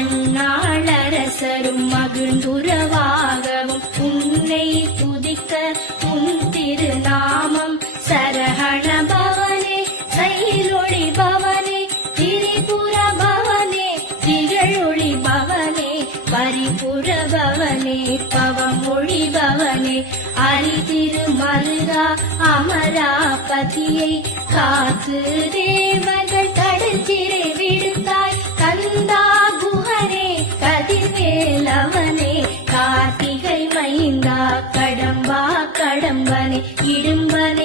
மண்ணாளரசரும் மகிழ்ந்துறவாகவும் உன்னை துதிக்க உன் திருநாமம் சரஹண பவனே சைலொளி பவனே திரிபுர பவனே திகழொளி பவனே பரிபுர பவனே பவமொழி பவனே அரிதிருமருகா அமராபதியை காத்து தேவர்கள் கடல் சிறை விடுத்தாய் கந்தா குஹனே கதிர்வேலவனே கார்த்திகை மைந்தா கடம்பா கடம்பனே இடும்பன்